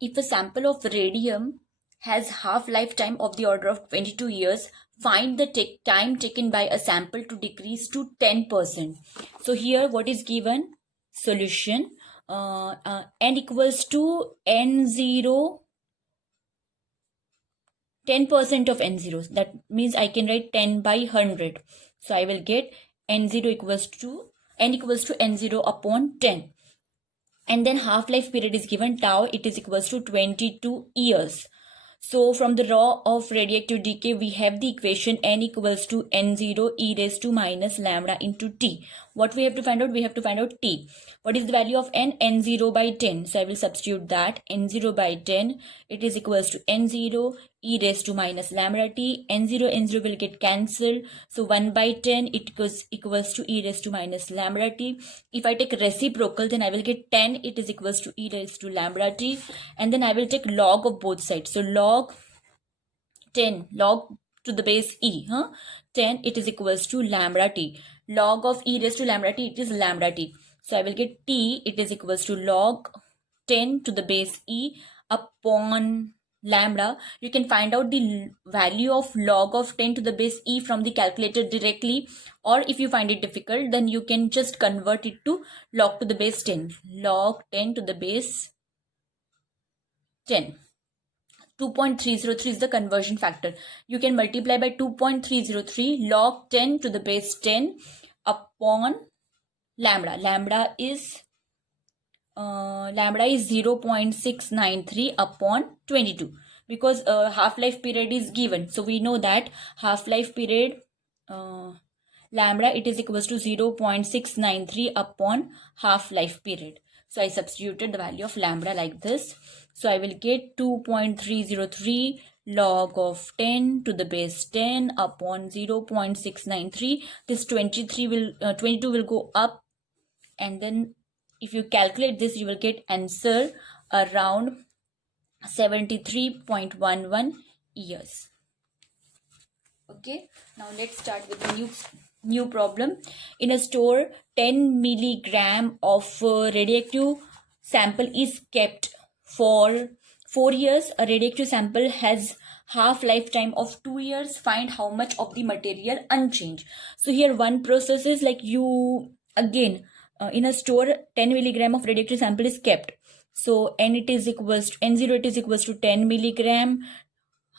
If a sample of radium has half-lifetime of the order of 22 years, find the time taken by a sample to decrease to 10%. So here what is given? Solution. N equals to N0, 10% of N0. That means I can write 10 by 100. So I will get N0 equals to N equals to N0 upon 10. And then half-life period is given tau, it is equals to 22 years. So from the law of radioactive decay, we have the equation N equals to N0 e raised to minus lambda into T. What we have to find out? We have to find out T. What is the value of N? N0 by 10. So I will substitute that. N0 by 10, it is equals to N0 e raised to minus lambda T. N0, N0 will get cancelled. So 1 by 10, it equals to e raised to minus lambda T. If I take reciprocal, then I will get 10, it is equals to e raised to lambda T. And then I will take log of both sides. So log 10, log to the base e, 10, it is equals to lambda T. Log of e raised to lambda T, it is lambda T. So I will get T, it is equals to log 10 to the base e upon lambda. You can find out the value of log of 10 to the base e from the calculator directly, or if you find it difficult, then you can just convert it to log to the base 10. Log 10 to the base 10. 2.303 is the conversion factor. You can multiply by 2.303 log 10 to the base 10 upon lambda. Lambda is 0.693 upon 22, because half-life period is given. So we know that half-life period lambda, it is equals to 0.693 upon half-life period. So I substituted the value of lambda like this. So I will get 2.303 log of 10 to the base 10 upon 0.693. This 22 will go up, and then if you calculate this, you will get answer around 73.11 years. Okay, now let's start with the new problem. In a store, 10 milligram of radioactive sample is kept for 4 years. A radioactive sample has half lifetime of 2 years. Find how much of the material unchanged. So here one process is like you again in a store 10 milligram of radioactive sample is kept. So N0 it is equals to 10 milligram.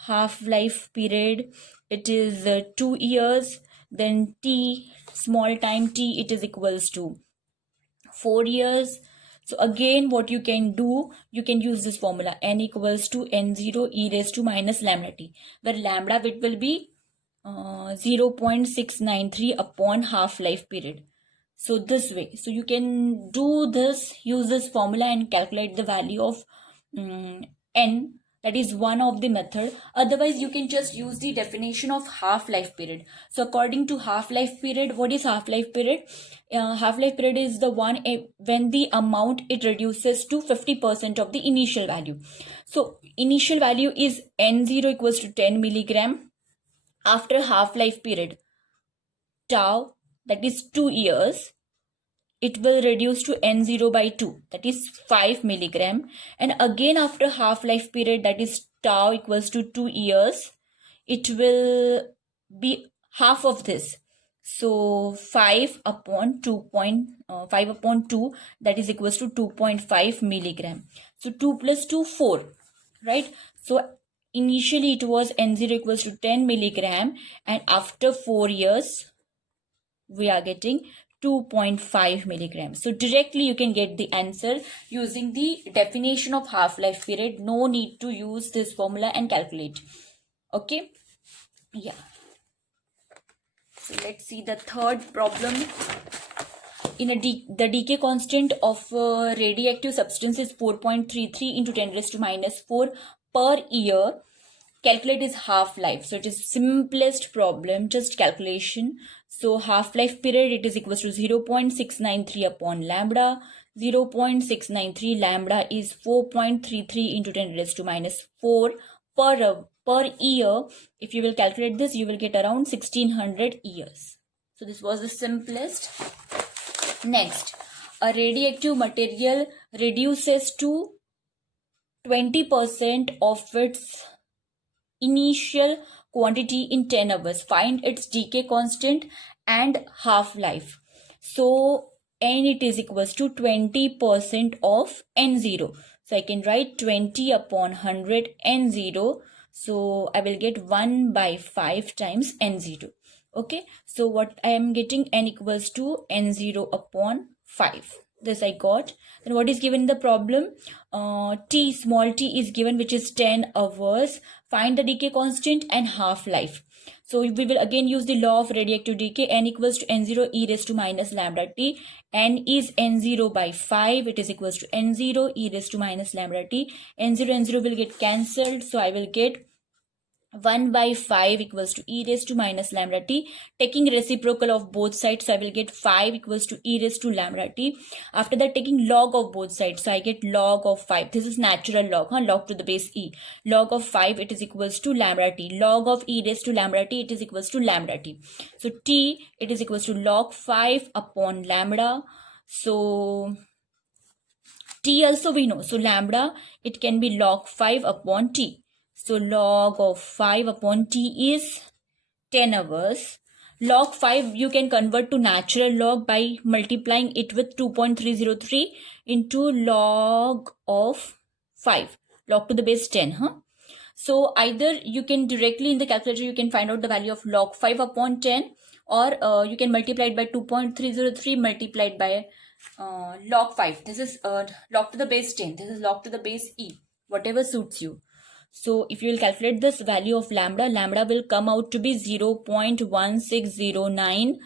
Half life period, it is 2 years. Then T, small time t, it is equals to 4 years. So again what you can do, you can use this formula N equals to N0 e raised to minus lambda T, where lambda it will be 0.693 upon half life period. So this way, so you can do this, use this formula and calculate the value of N. That is one of the method. Otherwise, you can just use the definition of half-life period. So according to half-life period, what is half-life period? Half-life period is the one when the amount it reduces to 50% of the initial value. So initial value is N0 equals to 10 milligram. After half-life period, tau, that is 2 years, it will reduce to N0 by 2, that is 5 milligram. And again after half-life period, that is tau equals to 2 years, it will be half of this. So 5 upon 2, that is equals to 2.5 milligram. So 2 plus 2, 4, right? So initially it was N0 equals to 10 milligram, and after 4 years, we are getting 2.5 milligrams. So directly you can get the answer using the definition of half-life period. No need to use this formula and calculate. Okay. Yeah. So let's see the third problem. The decay constant of radioactive substance is 4.33 into 10 raised to minus 4 per year. Calculate is half-life. So it is simplest problem, just calculation. So half-life period, it is equals to 0.693 upon lambda. 0.693 lambda is 4.33 into 10 raised to minus 4 per year. If you will calculate this, you will get around 1600 years. So this was the simplest. Next, a radioactive material reduces to 20% of its initial quantity in 10 hours. Find its decay constant and half-life. So n it is equals to 20% of n0. So I can write 20 upon 100 n0. So I will get 1 by 5 times n0. Okay, so what I am getting, n equals to n0 upon 5. This I got. Then what is given in the problem? T, small t is given, which is 10 hours. Find the decay constant and half-life. So we will again use the law of radioactive decay. N equals to n0 e raised to minus lambda t. N is n0 by 5. It is equals to n0 e raised to minus lambda t. N0 n0 will get cancelled. So I will get 1 by 5 equals to e raised to minus lambda t. Taking reciprocal of both sides, so I will get 5 equals to e raised to lambda t. After that, taking log of both sides, so I get log of 5. This is natural log, log to the base e. Log of 5, it is equals to lambda t. Log of e raised to lambda t, it is equals to lambda t. So t, it is equals to log 5 upon lambda. So t also we know. So lambda, it can be log 5 upon t. So log of 5 upon t is 10 hours. Log 5 you can convert to natural log by multiplying it with 2.303 into log of 5. Log to the base 10. So either you can directly in the calculator you can find out the value of log 5 upon 10, or you can multiply it by 2.303 multiplied by log 5. This is log to the base 10. This is log to the base e. Whatever suits you. So if you will calculate this value of lambda, lambda will come out to be 0.1609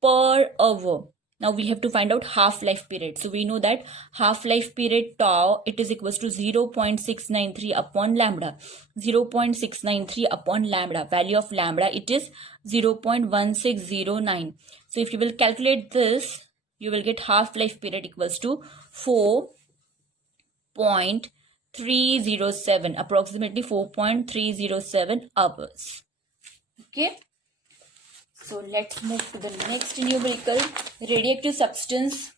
per hour. Now we have to find out half-life period. So we know that half-life period tau, it is equals to 0.693 upon lambda. 0.693 upon lambda. Value of lambda, it is 0.1609. So if you will calculate this, you will get half-life period equals to 4.307, approximately 4.307 hours. Okay, so let's move to the next numerical. Radioactive substance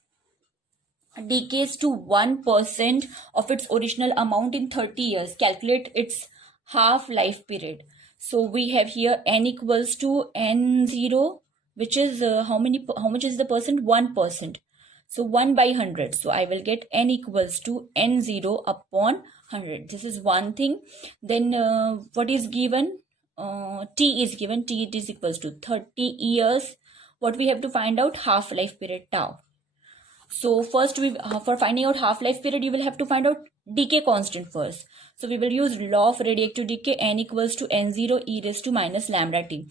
decays to 1% of its original amount in 30 years. Calculate its half-life period. So we have here n equals to n0, which is how much is the percent? 1%. So 1 by 100. So I will get n equals to n0 upon 100. This is one thing. Then what is given? T is given. T it is equals to 30 years. What we have to find out? Half-life period tau. So first we for finding out half-life period, you will have to find out decay constant first. So we will use law of radioactive decay. N equals to n0 e raised to minus lambda t.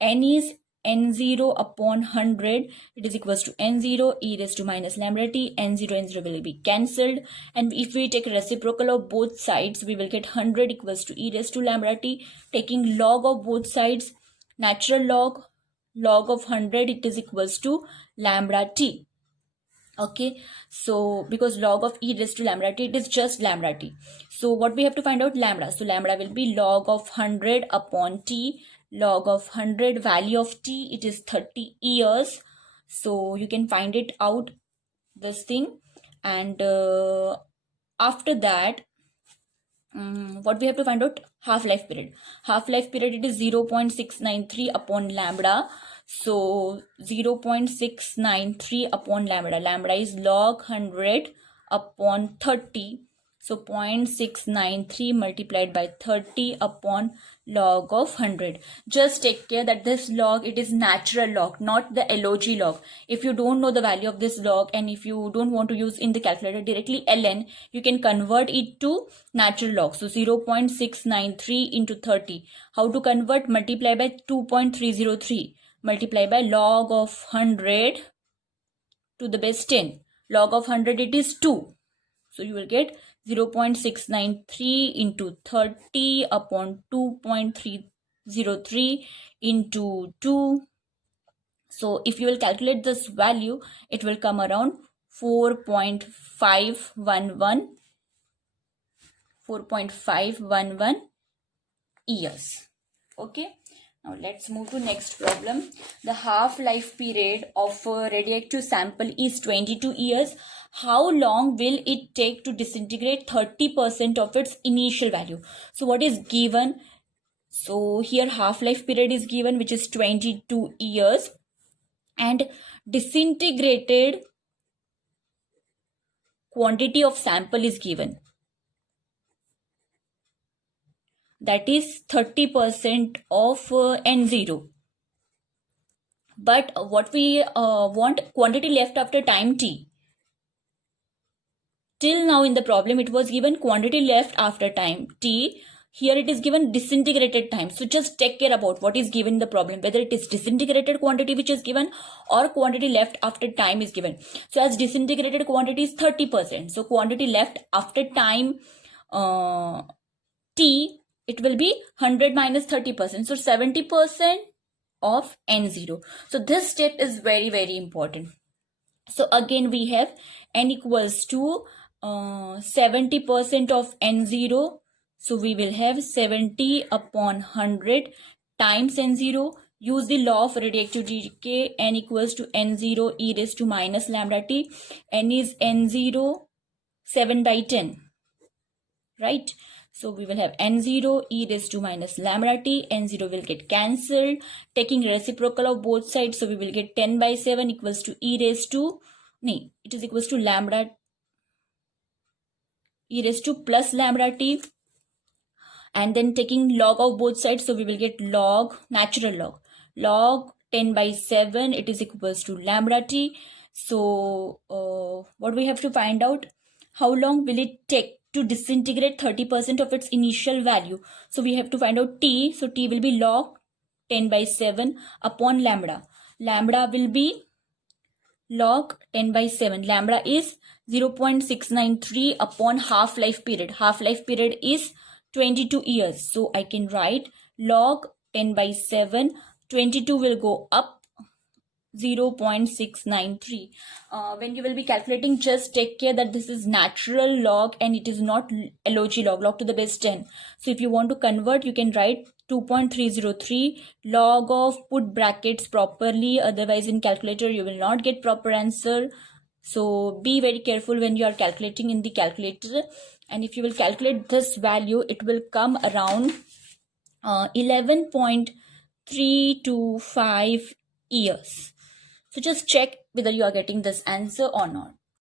N is n0 upon 100. It is equals to n0 e raised to minus lambda t. N0 n0 will be cancelled, and if we take reciprocal of both sides, we will get 100 equals to e raised to lambda t. Taking log of both sides, natural log of 100, it is equals to lambda t. Okay, so because log of e raised to lambda t, it is just lambda t. So what we have to find out? Lambda. So lambda will be log of 100 upon t. Log of 100, value of t, it is 30 years. So you can find it out, this thing. And after that, what we have to find out? Half-life period. Half-life period, it is 0.693 upon lambda. So 0.693 upon lambda. Lambda is log 100 upon 30. So 0.693 multiplied by 30 upon log of 100. Just take care that this log, it is natural log, not the log log. If you don't know the value of this log, and if you don't want to use in the calculator directly ln, you can convert it to natural log. So 0.693 into 30. How to convert? Multiply by 2.303. Multiply by log of 100 to the base 10. Log of 100, it is 2. So you will get 0.693 into 30 upon 2.303 into 2. So if you will calculate this value, it will come around 4.511 years. Okay. Now let's move to next problem. The half-life period of a radioactive sample is 22 years. How long will it take to disintegrate 30% of its initial value? So what is given? So here half-life period is given, which is 22 years, and disintegrated quantity of sample is given. That is 30% of N0. But what we want, quantity left after time t. Till now in the problem it was given quantity left after time t. Here it is given disintegrated time. So just take care about what is given in the problem, whether it is disintegrated quantity which is given or quantity left after time is given. So as disintegrated quantity is 30%, so quantity left after time t, it will be 100 minus 30%, so 70% of N0. So this step is very, very important. So again we have N equals to 70% of N0. So we will have 70 upon 100 times N0. Use the law of radioactive decay. N equals to N0 e raised to minus lambda t. N is N0 7 by 10. Right? So we will have N0 e raised to minus lambda t. N0 will get cancelled. Taking reciprocal of both sides, so we will get 10 by 7 equals to e raised to, it is equals to lambda e raised to plus lambda t. And then taking log of both sides, so we will get log, natural log. Log 10 by 7, it is equals to lambda t. So what we have to find out, how long will it take to disintegrate 30% of its initial value? So we have to find out t. So t will be log 10 by 7 upon lambda. Lambda will be log 10 by 7. Lambda is 0.693 upon half-life period. Half-life period is 22 years. So I can write log 10 by 7. 22 will go up 0.693. When you will be calculating, just take care that this is natural log and it is not log, log to the base 10. So if you want to convert, you can write 2.303 log of, put brackets properly, otherwise in calculator you will not get proper answer. So be very careful when you are calculating in the calculator, and if you will calculate this value, it will come around 11.325 years. So just check whether you are getting this answer or not.